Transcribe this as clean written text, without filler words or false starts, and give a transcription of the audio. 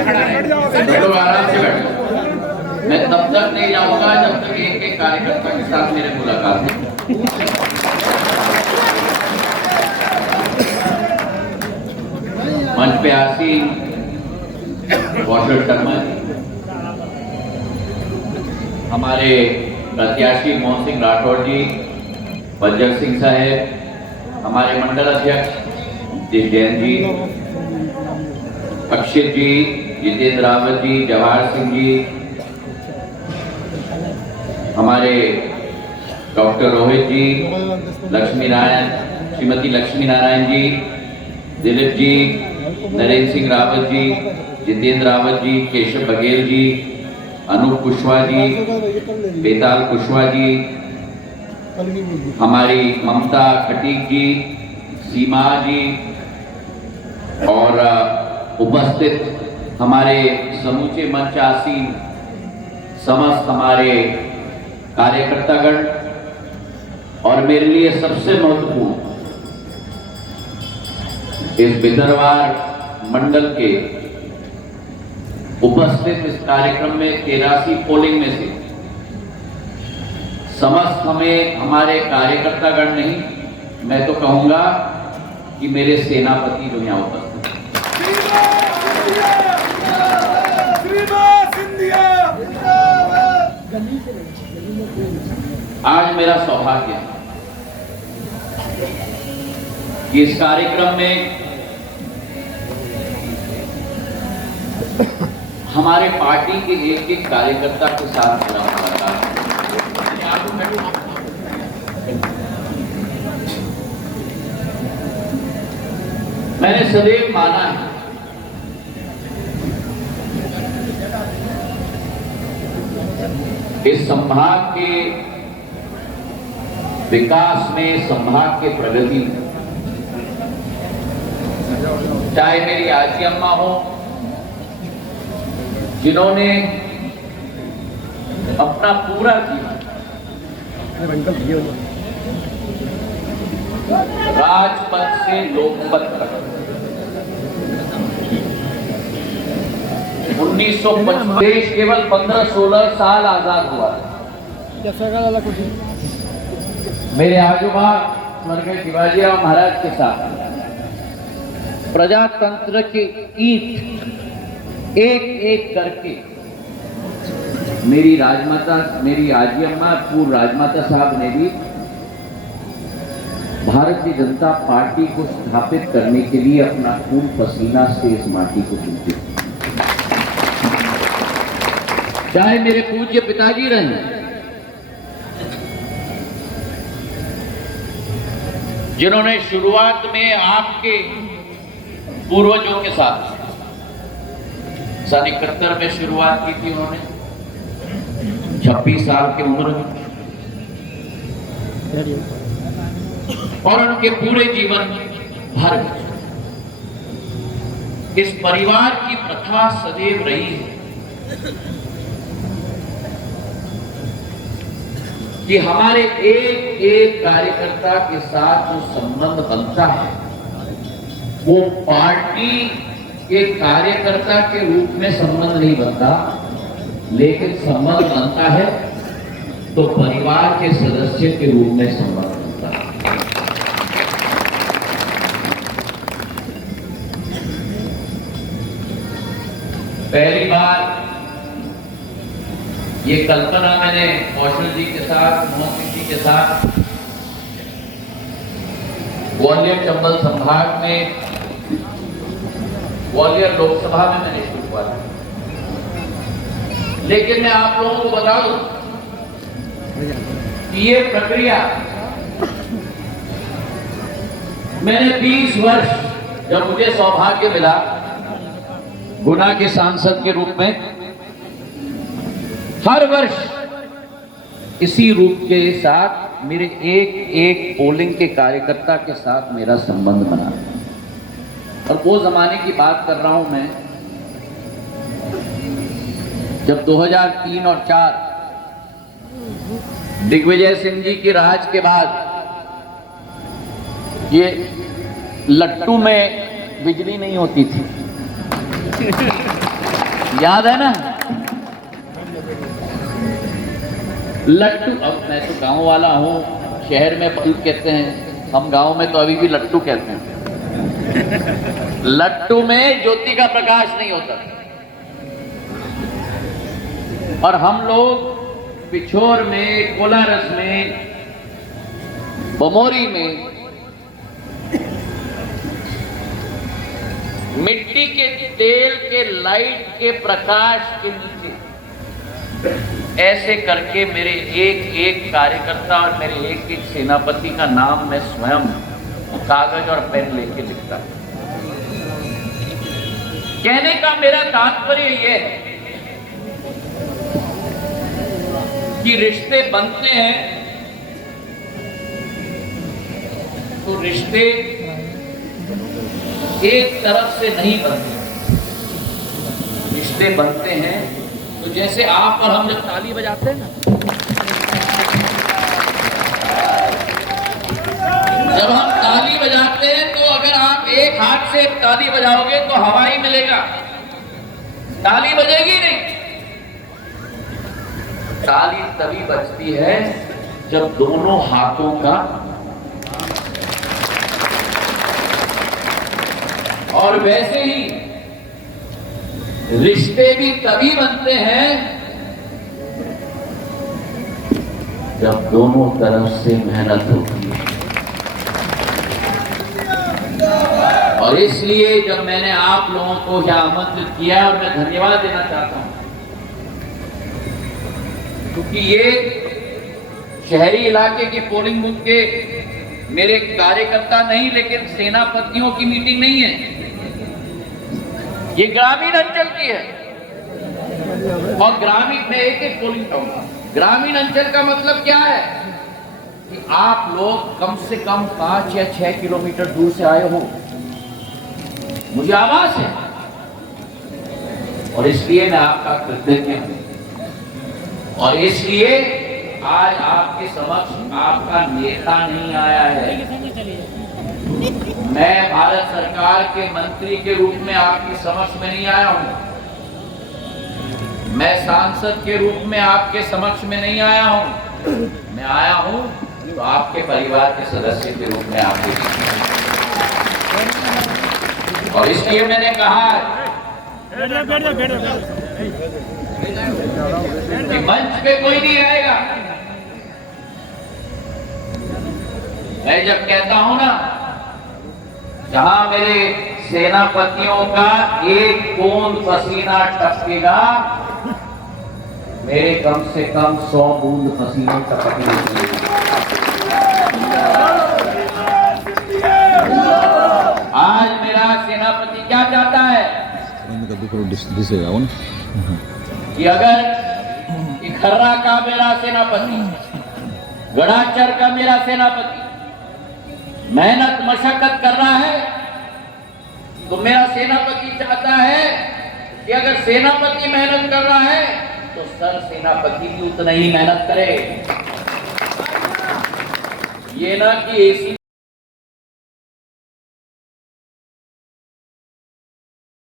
लोग आराम से बैठो। मैं तब तक नहीं जाऊंगा जब तक एक एक कार्यकर्ता के साथ मेरी मुलाकात है। मंच पे आसीन कौशल शर्मा जी, हमारे प्रत्याशी मोहन सिंह राठौर जी, बंजर सिंह साहब, हमारे मंडल अध्यक्ष जैन जी, अक्षित जी, जितेंद्र रावत जी, जवाहर सिंह जी, हमारे डॉक्टर रोहित जी, श्रीमती लक्ष्मी नारायण जी, दिलीप जी, नरेंद्र सिंह रावत जी, जितेंद्र रावत जी, केशव बघेल जी, अनूप कुशवाहा जी, बेताल कुशवाहा जी, हमारी ममता खटीक जी, सीमा जी और उपस्थित हमारे समूचे मंच आसीन समस्त हमारे कार्यकर्तागण और मेरे लिए सबसे महत्वपूर्ण इस बिदरवार मंडल के उपस्थित इस कार्यक्रम में 83 पोलिंग में से समस्त हमें हमारे कार्यकर्तागण नहीं, मैं तो कहूंगा कि मेरे सेनापति जो यहाँ उपस्थित आज मेरा सौभाग्य है कि इस कार्यक्रम में हमारे पार्टी के एक एक कार्यकर्ता के साथ मेरा मुलाकात है। मैंने सदैव माना है इस संभाग के विकास में, संभाग के प्रगति में, चाहे मेरी आजी अम्मा हो जिन्होंने अपना पूरा जीवन राजपथ से लोकपथ तक 1955 देश केवल 15-16 साल आजाद हुआ था। मेरे आजूबा स्वर्गीय शिवाजीराव महाराज के साथ प्रजातंत्र की ईंट एक एक करके मेरी राजमाता, मेरी आजी अम्मा, पूर्व राजमाता साहब ने भी भारतीय जनता पार्टी को स्थापित करने के लिए अपना खून पसीना से इस माटी को चुनते। चाहे मेरे पूज्य पिताजी रहे जिन्होंने शुरुआत में आपके पूर्वजों के साथ 1971 में शुरुआत की थी, उन्होंने 26 साल की उम्र में, और उनके पूरे जीवन भर इस परिवार की प्रथा सदैव रही है कि हमारे एक एक कार्यकर्ता के साथ जो संबंध बनता है वो पार्टी के कार्यकर्ता के रूप में संबंध नहीं बनता, लेकिन संबंध बनता है तो परिवार के सदस्य के रूप में संबंध बनता है। पहली बार ये कल्पना मैंने कौशल जी के साथ, मोहन जी के साथ ग्वालियर चंबल संभाग में, ग्वालियर लोकसभा में मैंने शुरू हुआ था। लेकिन मैं आप लोगों को बता दूं कि ये प्रक्रिया मैंने 20 वर्ष, जब मुझे सौभाग्य मिला गुना के सांसद के रूप में, हर वर्ष इसी रूप के साथ मेरे एक एक पोलिंग के कार्यकर्ता के साथ मेरा संबंध बना। और वो जमाने की बात कर रहा हूं मैं जब 2003 और 4 दिग्विजय सिंह जी की राज के बाद ये लट्टू में बिजली नहीं होती थी याद है ना? लट्टू, अब मैं तो गांव वाला हूं, शहर में बल्ब कहते हैं, हम गांव में तो अभी भी लट्टू कहते हैं। लट्टू में ज्योति का प्रकाश नहीं होता, और हम लोग पिछोर में, कोलारस में, बमोरी में मिट्टी के तेल के लाइट के प्रकाश के नीचे ऐसे करके मेरे एक एक कार्यकर्ता और मेरे एक एक सेनापति का नाम मैं स्वयं कागज और पेन लेके लिखता। कहने का मेरा तात्पर्य यह है कि रिश्ते बनते हैं तो रिश्ते एक तरफ से नहीं बनते, रिश्ते बनते हैं तो जैसे आप और हम जब ताली बजाते हैं ना, जब हम ताली बजाते हैं तो अगर आप एक हाथ से ताली बजाओगे तो हवा ही मिलेगा, ताली बजेगी नहीं। ताली तभी बजती है जब दोनों हाथों का, और वैसे ही रिश्ते भी तभी बनते हैं जब दोनों तरफ से मेहनत होती है। और इसलिए जब मैंने आप लोगों को यह आमंत्रित किया, और मैं धन्यवाद देना चाहता हूं, क्योंकि ये शहरी इलाके की पोलिंग बूथ के मेरे कार्यकर्ता नहीं, लेकिन सेनापतियों की मीटिंग नहीं है, ये ग्रामीण अंचल की है। और ग्रामीण में एक एक पोलिंग कहूंगा, ग्रामीण अंचल का मतलब क्या है कि आप लोग कम से कम 5 या 6 किलोमीटर दूर से आए हो, मुझे आभास है, और इसलिए मैं आपका कृतज्ञ हूं। और इसलिए आज आपके समक्ष आपका नेता नहीं आया है, मैं भारत सरकार के मंत्री के रूप में आपकी समक्ष में नहीं आया हूं, मैं सांसद के रूप में आपके समक्ष में नहीं आया हूं, मैं आया हूं तो आपके परिवार के सदस्य के रूप में आपके, और इसलिए मैंने कहा कि मंच पे कोई नहीं आएगा। मैं जब कहता हूं ना, जहां मेरे सेनापतियों का एक बूंद पसीना टपकेगा, मेरे कम से कम 100 बूंद पसीने टपकने चाहिए। आज मेरा सेनापति क्या चाहता है कि अगर खर्रा का मेरा सेनापति, गढ़ाचर का मेरा सेनापति मेहनत मशक्कत कर रहा है, तो मेरा सेनापति चाहता है कि अगर सेनापति मेहनत कर रहा है तो सर सेनापति भी उतना ही मेहनत करे। ये ना कि एसी